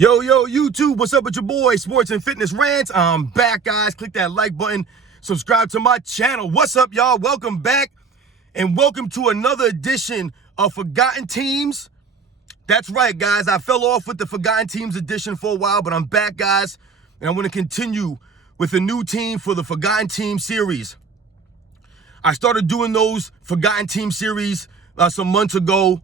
Yo, YouTube, what's up with your boy, Sports and Fitness Rants? I'm back, guys. Click that like button, subscribe to my channel. What's up, y'all? Welcome back, and welcome to another edition of Forgotten Teams. That's right, guys. I fell off with the Forgotten Teams edition for a while, but I'm back, guys, and I'm going to continue with a new team for the Forgotten Team series. I started doing those Forgotten Team series some months ago.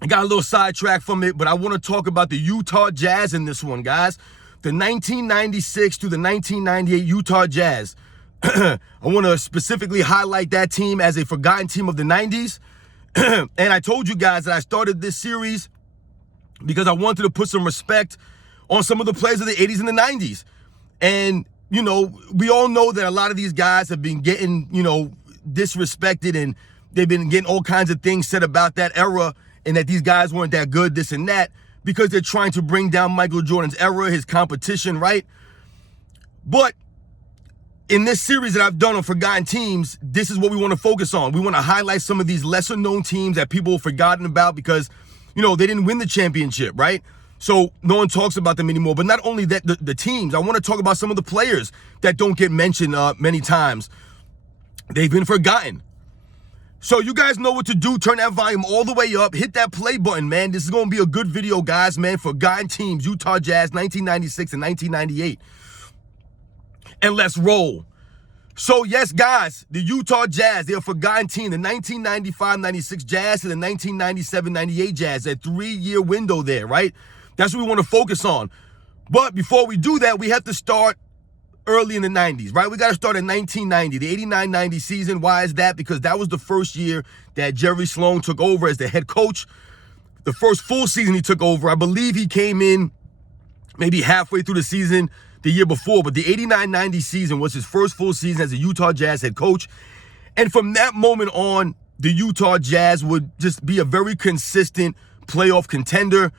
I got a little sidetracked from it, but I want to talk about the Utah Jazz in this one, guys. The 1996 to the 1998 Utah Jazz. I want to specifically highlight that team as a forgotten team of the 90s. And I told you guys that I started this series because I wanted to put some respect on some of the players of the 80s and the 90s. And, you know, we all know that a lot of these guys have been getting, disrespected, and they've been getting all kinds of things said about that era, and that these guys weren't that good, this and that, because they're trying to bring down Michael Jordan's era, his competition, right? But in this series that I've done on Forgotten Teams, this is what we want to focus on. We want to highlight some of these lesser-known teams that people have forgotten about because, they didn't win the championship, right? So no one talks about them anymore. But not only that, the teams, I want to talk about some of the players that don't get mentioned many times. They've been forgotten. So you guys know what to do. Turn that volume all the way up. Hit that play button, man. This is going to be a good video, guys, man. Forgotten Teams, Utah Jazz, 1996 and 1998. And let's roll. So, yes, guys, the Utah Jazz, they're a forgotten team. The 1995-96 Jazz and the 1997-98 Jazz, that 3-year window there, right? That's what we want to focus on. But before we do that, we have to start early in the 90s, right? We got to start in 1990, the 89-90 season. Why is that? Because that was the first year that Jerry Sloan took over as the head coach. The first full season he took over, I believe he came in maybe halfway through the season the year before, but the 89-90 season was his first full season as a Utah Jazz head coach. And from that moment on, the Utah Jazz would just be a very consistent playoff contender,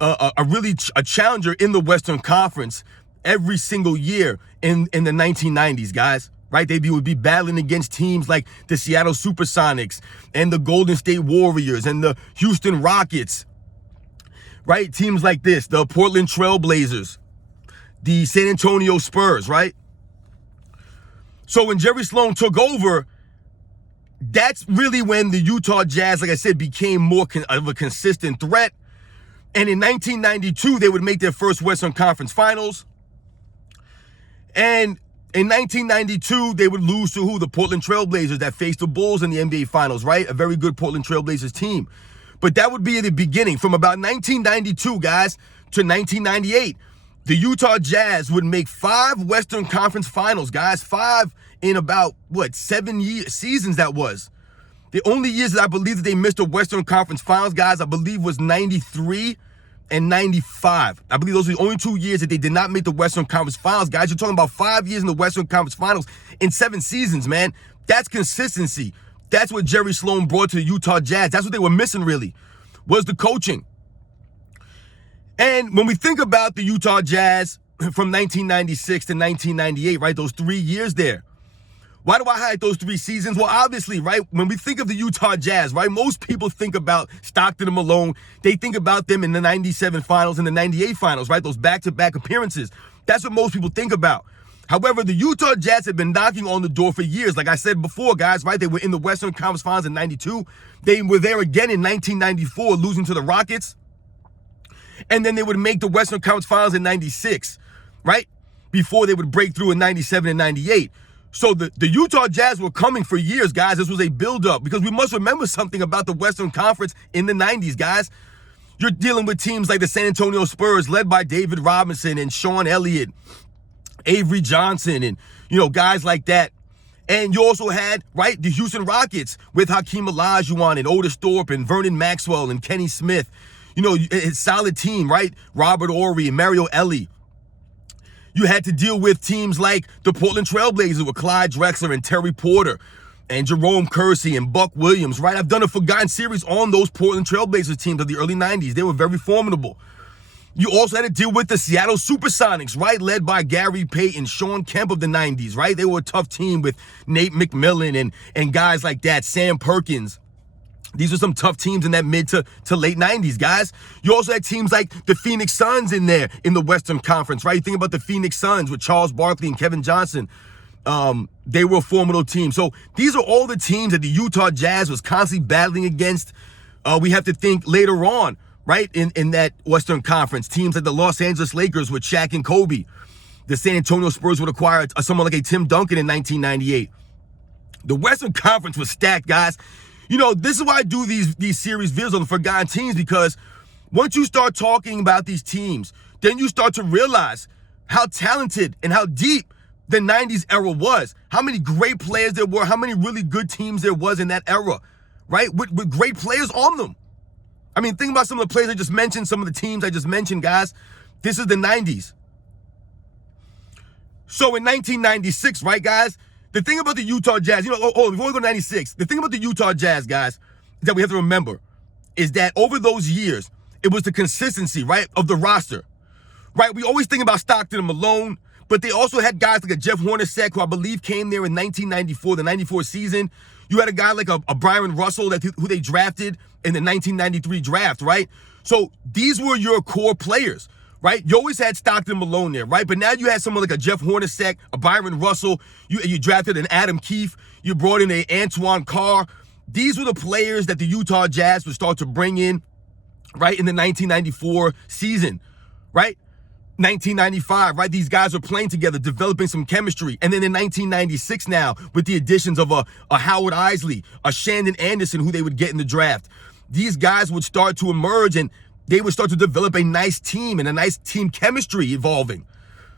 a challenger in the Western Conference every single year in the 1990s, guys, right? They would be battling against teams like the Seattle Supersonics and the Golden State Warriors and the Houston Rockets, right? Teams like this, the Portland Trail Blazers, the San Antonio Spurs, right? So when Jerry Sloan took over, that's really when the Utah Jazz, like I said, became more of a consistent threat. And in 1992, they would make their first Western Conference Finals. And in 1992, they would lose to who? The Portland Trail Blazers that faced the Bulls in the NBA Finals, right? A very good Portland Trail Blazers team. But that would be the beginning. From about 1992, guys, to 1998, the Utah Jazz would make 5 Western Conference Finals, guys. 5 in about, 7 seasons that was. The only years that I believe that they missed the Western Conference Finals, guys, I believe was 93 and 95. I believe those are the only 2 years that they did not make the Western Conference Finals, guys. You're talking about 5 years in the Western Conference Finals in 7 seasons, man. That's consistency. That's what Jerry Sloan brought to the Utah Jazz. That's what they were missing, really, was the coaching. And when we think about the Utah Jazz from 1996 to 1998, right, those 3 years there, why do I highlight those 3 seasons? Well, obviously, right, when we think of the Utah Jazz, right, most people think about Stockton and Malone. They think about them in the 97 finals and the 98 finals, right, those back-to-back appearances. That's what most people think about. However, the Utah Jazz have been knocking on the door for years. Like I said before, guys, right, they were in the Western Conference Finals in 92. They were there again in 1994, losing to the Rockets. And then they would make the Western Conference Finals in 96, right, before they would break through in 97 and 98. So the Utah Jazz were coming for years, guys. This was a build-up because we must remember something about the Western Conference in the 90s, guys. You're dealing with teams like the San Antonio Spurs, led by David Robinson and Sean Elliott, Avery Johnson, and, guys like that. And you also had, right, the Houston Rockets with Hakeem Olajuwon and Otis Thorpe and Vernon Maxwell and Kenny Smith. A solid team, right? Robert Horry and Mario Elie. You had to deal with teams like the Portland Trail Blazers with Clyde Drexler and Terry Porter and Jerome Kersey and Buck Williams, right? I've done a Forgotten series on those Portland Trail Blazers teams of the early 90s. They were very formidable. You also had to deal with the Seattle Supersonics, right? Led by Gary Payton, Sean Kemp of the 90s, right? They were a tough team with Nate McMillan and guys like that, Sam Perkins. These are some tough teams in that mid to late 90s, guys. You also had teams like the Phoenix Suns in there in the Western Conference, right? You think about the Phoenix Suns with Charles Barkley and Kevin Johnson. They were a formidable team. So these are all the teams that the Utah Jazz was constantly battling against. We have to think later on, right, in that Western Conference. Teams like the Los Angeles Lakers with Shaq and Kobe. The San Antonio Spurs would acquire someone like a Tim Duncan in 1998. The Western Conference was stacked, guys. You know, this is why I do these series videos on the forgotten teams, because once you start talking about these teams, then you start to realize how talented and how deep the 90s era was, how many great players there were, how many really good teams there was in that era, right? With great players on them. I mean, think about some of the players I just mentioned, some of the teams I just mentioned, guys. This is the 90s. So in 1996, right, guys, the thing about the Utah Jazz, before we go to 96, the thing about the Utah Jazz, guys, that we have to remember is that over those years, it was the consistency, right, of the roster, right? We always think about Stockton and Malone, but they also had guys like a Jeff Hornacek, who I believe came there in 1994, the 94 season. You had a guy like a Byron Russell who they drafted in the 1993 draft, right? So these were your core players, right? You always had Stockton Malone there, right? But now you had someone like a Jeff Hornacek, a Byron Russell. You drafted an Adam Keefe. You brought in a Antoine Carr. These were the players that the Utah Jazz would start to bring in, right, in the 1994 season, right? 1995, right? These guys are playing together, developing some chemistry. And then in 1996 now, with the additions of a Howard Isley, a Shandon Anderson, who they would get in the draft, these guys would start to emerge and they would start to develop a nice team and a nice team chemistry evolving.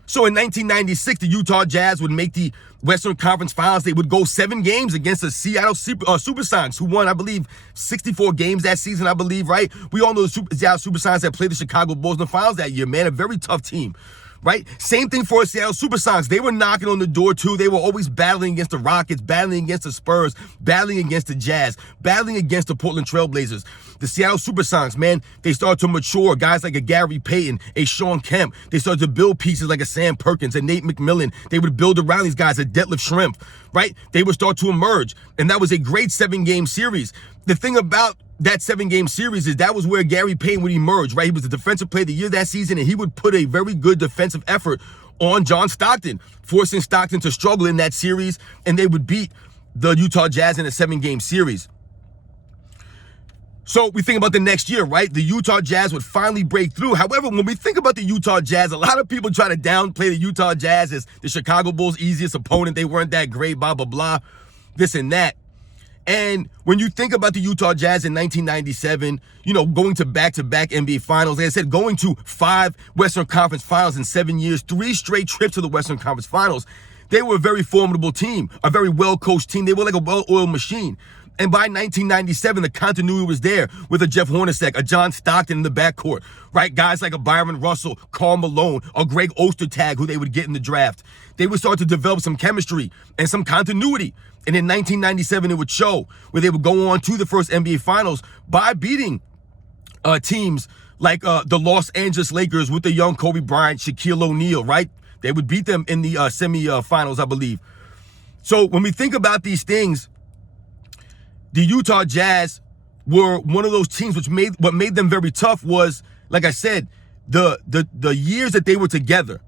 So in 1996, the Utah Jazz would make the Western Conference Finals. They would go 7 games against the Seattle Supersonics, who won, I believe, 64 games that season, I believe, right? We all know the Seattle Supersonics that played the Chicago Bulls in the finals that year, man. A very tough team, right? Same thing for Seattle Supersonics. They were knocking on the door, too. They were always battling against the Rockets, battling against the Spurs, battling against the Jazz, battling against the Portland Trailblazers. The Seattle Supersonics, man, they started to mature. Guys like a Gary Payton, a Sean Kemp. They started to build pieces like a Sam Perkins, a Nate McMillan. They would build around these guys, a Detlef Schrempf, right? They would start to emerge. And that was a great 7-game series. The thing about that 7-game series is that was where Gary Payton would emerge, right? He was the defensive player of the year that season, and he would put a very good defensive effort on John Stockton, forcing Stockton to struggle in that series, and they would beat the Utah Jazz in a 7-game series. So we think about the next year, right? The Utah Jazz would finally break through. However, when we think about the Utah Jazz, a lot of people try to downplay the Utah Jazz as the Chicago Bulls' easiest opponent. They weren't that great, blah, blah, blah, this and that. And when you think about the Utah Jazz in 1997, going to back-to-back NBA Finals, like I said, going to 5 Western Conference Finals in 7 years, 3 straight trips to the Western Conference Finals, they were a very formidable team, a very well-coached team. They were like a well-oiled machine. And by 1997, the continuity was there with a Jeff Hornacek, a John Stockton in the backcourt, right? Guys like a Byron Russell, Karl Malone, a Greg Ostertag, who they would get in the draft. They would start to develop some chemistry and some continuity. And in 1997, it would show, where they would go on to the first NBA Finals by beating teams like the Los Angeles Lakers with the young Kobe Bryant, Shaquille O'Neal, right? They would beat them in the semifinals, I believe. So when we think about these things, the Utah Jazz were one of those teams what made them very tough was, like I said, the years that they were together,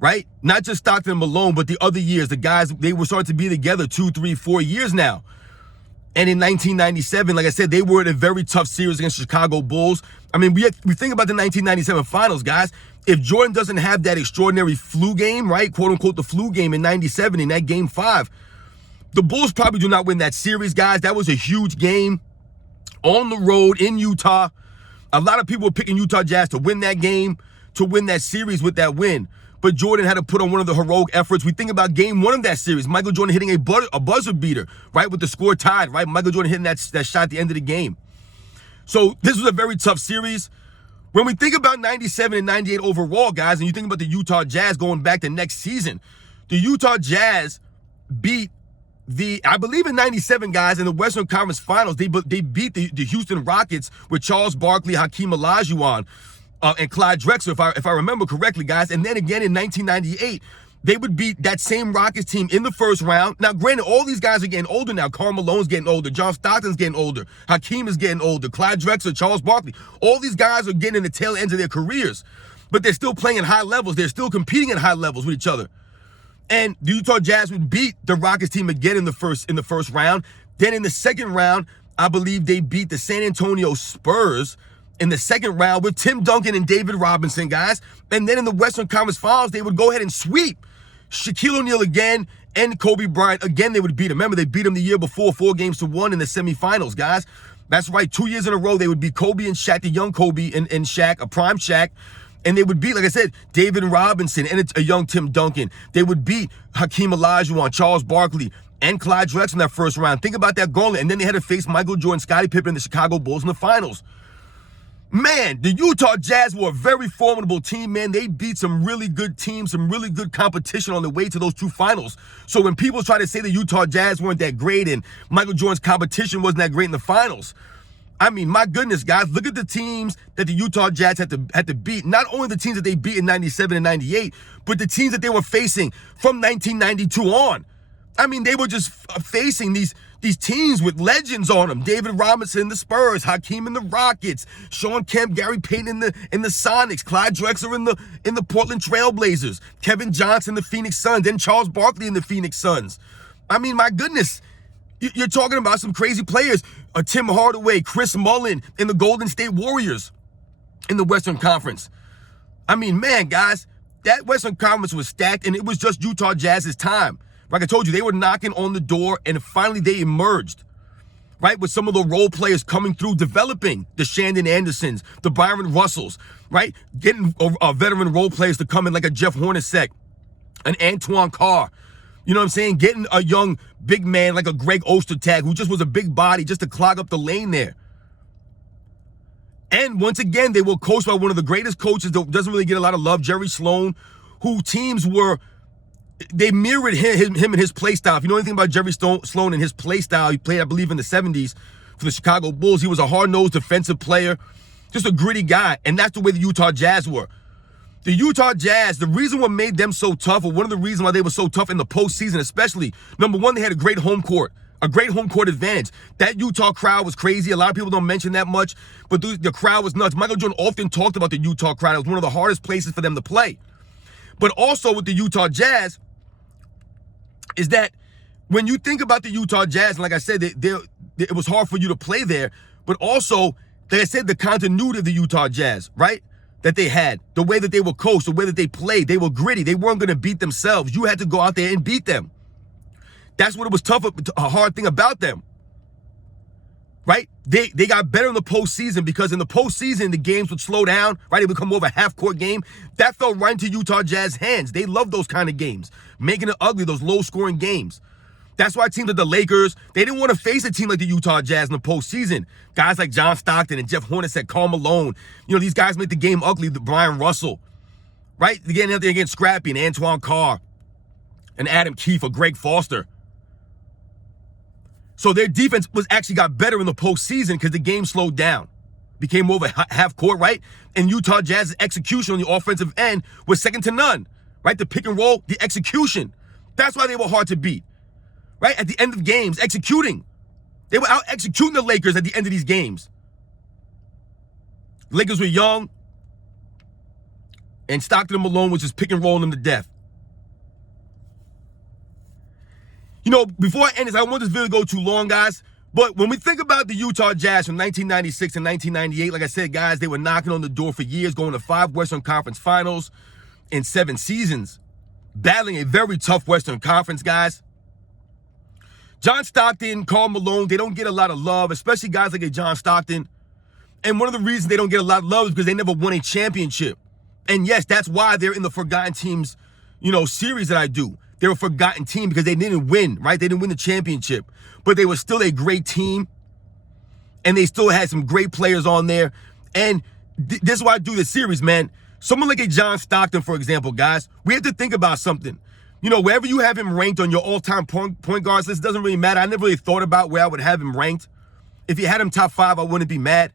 right? Not just Stockton and Malone, but the other years, the guys, they were starting to be together 2, 3, 4 years now. And in 1997, like I said, they were in a very tough series against the Chicago Bulls. I mean, we think about the 1997 finals, guys. If Jordan doesn't have that extraordinary flu game, right, quote unquote, the flu game in 97 in that game 5, the Bulls probably do not win that series, guys. That was a huge game on the road in Utah. A lot of people were picking Utah Jazz to win that game, to win that series with that win. But Jordan had to put on one of the heroic efforts. We think about game 1 of that series. Michael Jordan hitting a buzzer beater, right, with the score tied, right? Michael Jordan hitting that shot at the end of the game. So this was a very tough series. When we think about 97 and 98 overall, guys, and you think about the Utah Jazz going back to next season, the Utah Jazz beat I believe in 97, guys, in the Western Conference Finals, they beat the Houston Rockets with Charles Barkley, Hakeem Olajuwon, and Clyde Drexler, if I remember correctly, guys. And then again in 1998, they would beat that same Rockets team in the first round. Now, granted, all these guys are getting older now. Karl Malone's getting older. John Stockton's getting older. Hakeem is getting older. Clyde Drexler, Charles Barkley. All these guys are getting in the tail ends of their careers. But they're still playing at high levels. They're still competing at high levels with each other. And the Utah Jazz would beat the Rockets team again in the first round. Then in the second round, I believe they beat the San Antonio Spurs in the second round with Tim Duncan and David Robinson, guys. And then in the Western Conference Finals, they would go ahead and sweep Shaquille O'Neal again and Kobe Bryant. Again, they would beat him. Remember, they beat him the year before, 4-1 in the semifinals, guys. That's right, 2 years in a row, they would beat Kobe and Shaq, the young Kobe and Shaq, a prime Shaq. And they would beat, like I said, David Robinson and a young Tim Duncan. They would beat Hakeem Olajuwon, Charles Barkley, and Clyde Drexler in that first round. Think about that gauntlet. And then they had to face Michael Jordan, Scottie Pippen, and the Chicago Bulls in the finals. Man, the Utah Jazz were a very formidable team, man. They beat some really good teams, some really good competition on the way to those two finals. So when people try to say the Utah Jazz weren't that great and Michael Jordan's competition wasn't that great in the finals, I mean, my goodness, guys, look at the teams that the Utah Jazz had to beat. Not only the teams that they beat in 97 and 98, but the teams that they were facing from 1992 on. I mean, they were just facing these teams with legends on them. David Robinson in the Spurs, Hakeem in the Rockets, Shawn Kemp, Gary Payton in the Sonics, Clyde Drexler in the Portland Trailblazers, Kevin Johnson in the Phoenix Suns, and Charles Barkley in the Phoenix Suns. I mean, my goodness, you're talking about some crazy players. Tim Hardaway, Chris Mullin in the Golden State Warriors in the Western Conference. I mean, man, guys, that Western Conference was stacked, and it was just Utah Jazz's time. Like I told you, they were knocking on the door, and finally they emerged, right? With some of the role players coming through, developing the Shandon Andersons, the Byron Russells, right? Getting veteran role players to come in like a Jeff Hornacek, an Antoine Carr. You know what I'm saying? Getting a young big man like a Greg Ostertag, who just was a big body just to clog up the lane there. And once again, they were coached by one of the greatest coaches that doesn't really get a lot of love, Jerry Sloan, who teams they mirrored him and his play style. If you know anything about Jerry Sloan and his play style, he played, I believe, in the 70s for the Chicago Bulls. He was a hard-nosed defensive player, just a gritty guy, and that's the way the Utah Jazz were. The Utah Jazz, the reason what made them so tough, or one of the reasons why they were so tough in the postseason especially, number one, they had a great home court advantage. That Utah crowd was crazy. A lot of people don't mention that much, but the crowd was nuts. Michael Jordan often talked about the Utah crowd. It was one of the hardest places for them to play. But also with the Utah Jazz is that when you think about the Utah Jazz, and like I said, it was hard for you to play there, but also, like I said, the continuity of the Utah Jazz, right? That they had, the way that they were coached, the way that they played, they were gritty. They weren't going to beat themselves. You had to go out there and beat them. That's what it was tough, a hard thing about them, right? They got better in the postseason because in the postseason, the games would slow down, right? It would come over a half-court game. That fell right into Utah Jazz hands. They love those kind of games, making it ugly, those low-scoring games. That's why teams like the Lakers, they didn't want to face a team like the Utah Jazz in the postseason. Guys like John Stockton and Jeff Hornacek, Karl Malone, these guys make the game ugly. The Brian Russell, right? They're getting scrappy, and Antoine Carr, and Adam Keefe, or Greg Foster. So their defense actually got better in the postseason because the game slowed down, became more of a half court, right? And Utah Jazz's execution on the offensive end was second to none, right? The pick and roll, the execution. That's why they were hard to beat. Right? At the end of games, executing. They were out executing the Lakers at the end of these games. The Lakers were young, and Stockton and Malone was just pick and rolling them to death. Before I end this, I don't want this video to go too long, guys, but when we think about the Utah Jazz from 1996 and 1998, like I said, guys, they were knocking on the door for years, going to 5 Western Conference Finals in 7 seasons, battling a very tough Western Conference, guys. John Stockton, Karl Malone, they don't get a lot of love, especially guys like John Stockton. And one of the reasons they don't get a lot of love is because they never won a championship. And yes, that's why they're in the Forgotten Teams, series that I do. They're a forgotten team because they didn't win, right? They didn't win the championship. But they were still a great team. And they still had some great players on there. And this is why I do this series, man. Someone like a John Stockton, for example, guys, we have to think about something. Wherever you have him ranked on your all-time point guards list, doesn't really matter. I never really thought about where I would have him ranked. If you had him top 5, I wouldn't be mad.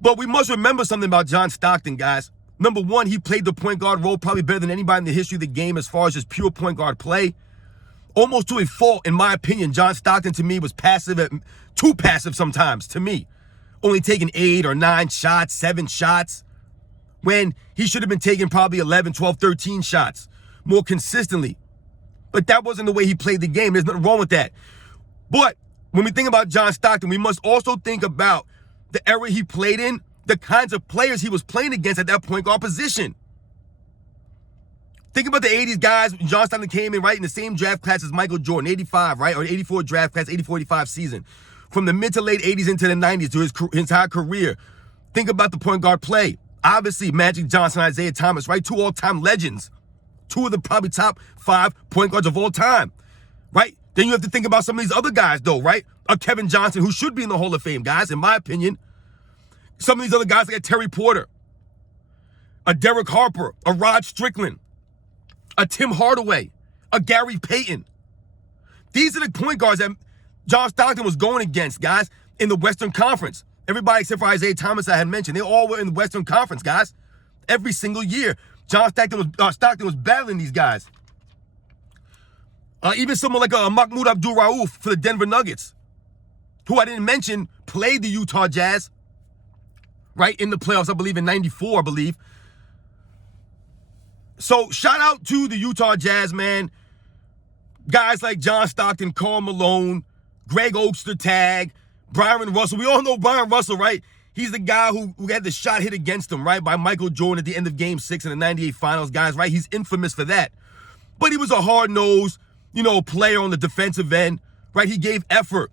But we must remember something about John Stockton, guys. Number one, he played the point guard role probably better than anybody in the history of the game as far as just pure point guard play. Almost to a fault, in my opinion, John Stockton to me was passive, too passive sometimes to me. Only taking 8 or 9 shots, 7 shots, when he should have been taking probably 11, 12, 13 shots more consistently. But that wasn't the way he played the game. There's nothing wrong with that. But when we think about John Stockton, we must also think about the era he played in, the kinds of players he was playing against at that point guard position. Think about the 80s guys. John Stockton came in, right, in the same draft class as Michael Jordan, 85, right, or 84 draft class, 84-85 season. From the mid to late 80s into the 90s to his entire career. Think about the point guard play. Obviously, Magic Johnson, Isaiah Thomas, right, 2 all-time legends. 2 of the probably top 5 point guards of all time, right? Then you have to think about some of these other guys, though, right? A Kevin Johnson, who should be in the Hall of Fame, guys, in my opinion. Some of these other guys like a Terry Porter, a Derek Harper, a Rod Strickland, a Tim Hardaway, a Gary Payton. These are the point guards that John Stockton was going against, guys, in the Western Conference. Everybody except for Isaiah Thomas I had mentioned, they all were in the Western Conference, guys. Every single year, John Stockton was battling these guys. Even someone like Mahmoud Abdul-Rauf for the Denver Nuggets, who I didn't mention played the Utah Jazz, right, in the playoffs, I believe, in 94, I believe. So shout out to the Utah Jazz, man. Guys like John Stockton, Karl Malone, Greg Ostertag, Byron Russell. We all know Byron Russell, right? He's the guy who had the shot hit against him, right, by Michael Jordan at the end of Game 6 in the 98 Finals, guys, right? He's infamous for that. But he was a hard-nosed, player on the defensive end, right? He gave effort.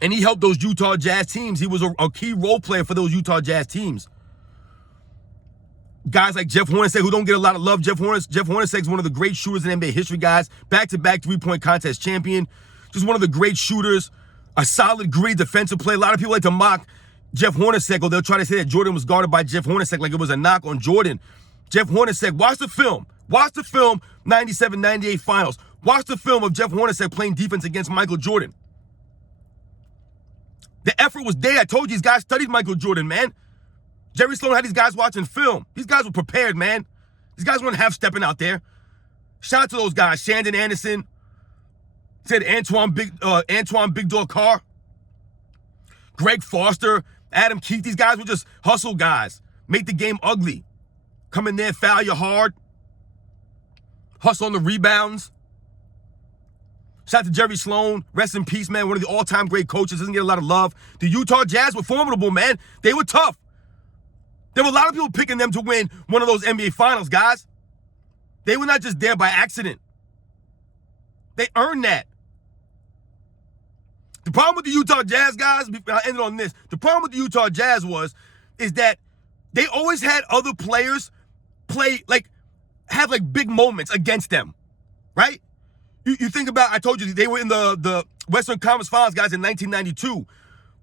And he helped those Utah Jazz teams. He was a key role player for those Utah Jazz teams. Guys like Jeff Hornacek, who don't get a lot of love. Jeff Hornacek is one of the great shooters in NBA history, guys. Back-to-back three-point contest champion. Just one of the great shooters. A solid, gritty defensive player. A lot of people like to mock Jeff Hornacek, or they'll try to say that Jordan was guarded by Jeff Hornacek like it was a knock on Jordan. Jeff Hornacek, watch the film. Watch the film, 97-98 Finals. Watch the film of Jeff Hornacek playing defense against Michael Jordan. The effort was there. I told you these guys studied Michael Jordan, man. Jerry Sloan had these guys watching film. These guys were prepared, man. These guys weren't half-stepping out there. Shout out to those guys. Shandon Anderson. Said Antoine Big Dog Carr. Greg Foster. Adam Keefe. These guys were just hustle guys. Make the game ugly. Come in there, foul you hard. Hustle on the rebounds. Shout out to Jerry Sloan. Rest in peace, man. One of the all-time great coaches. Doesn't get a lot of love. The Utah Jazz were formidable, man. They were tough. There were a lot of people picking them to win one of those NBA Finals, guys. They were not just there by accident. They earned that. The problem with the Utah Jazz, guys, I'll end it on this. The problem with the Utah Jazz is that they always had other players have big moments against them, right? You think about, I told you, they were in the Western Conference Finals, guys, in 1992.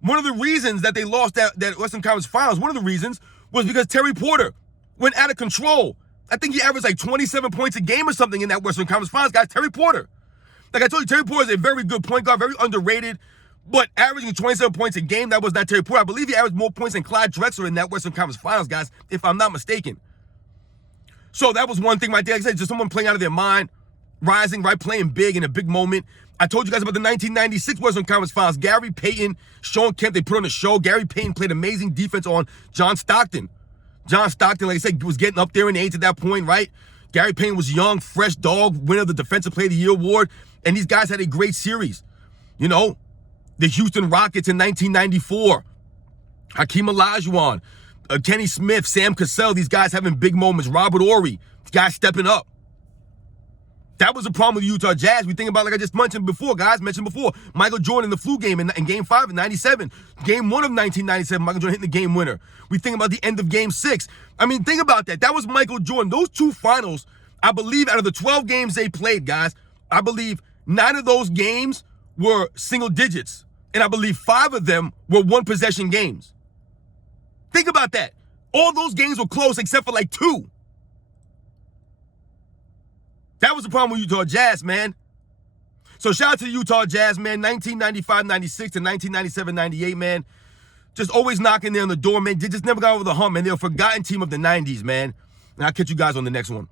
One of the reasons that they lost that Western Conference Finals, one of the reasons was because Terry Porter went out of control. I think he averaged 27 points a game or something in that Western Conference Finals, guys. Terry Porter. Like I told you, Terry Porter is a very good point guard, very underrated, but averaging 27 points a game, that was not Terry Porter. I believe he averaged more points than Clyde Drexler in that Western Conference Finals, guys, if I'm not mistaken. So that was one thing right there. Like I said, just someone playing out of their mind, rising, right, playing big in a big moment. I told you guys about the 1996 Western Conference Finals. Gary Payton, Sean Kemp, they put on the show. Gary Payton played amazing defense on John Stockton. John Stockton, like I said, was getting up there in age at that point, right? Gary Payton was young, fresh dog, winner of the Defensive Player of the Year award. And these guys had a great series. The Houston Rockets in 1994. Hakeem Olajuwon, Kenny Smith, Sam Cassell, these guys having big moments. Robert Horry, guys stepping up. That was the problem with the Utah Jazz. We think about, like I just mentioned before, Michael Jordan in the flu game in Game 5 in 97. Game 1 of 1997, Michael Jordan hitting the game winner. We think about the end of Game 6. I mean, think about that. That was Michael Jordan. Those two finals, I believe, out of the 12 games they played, guys, I believe 9 of those games were single digits. And I believe 5 of them were one-possession games. Think about that. All those games were close except for 2. That was the problem with Utah Jazz, man. So shout out to the Utah Jazz, man. 1995-96 to 1997-98, man. Just always knocking there on the door, man. They just never got over the hump, man. They're a forgotten team of the 90s, man. And I'll catch you guys on the next one.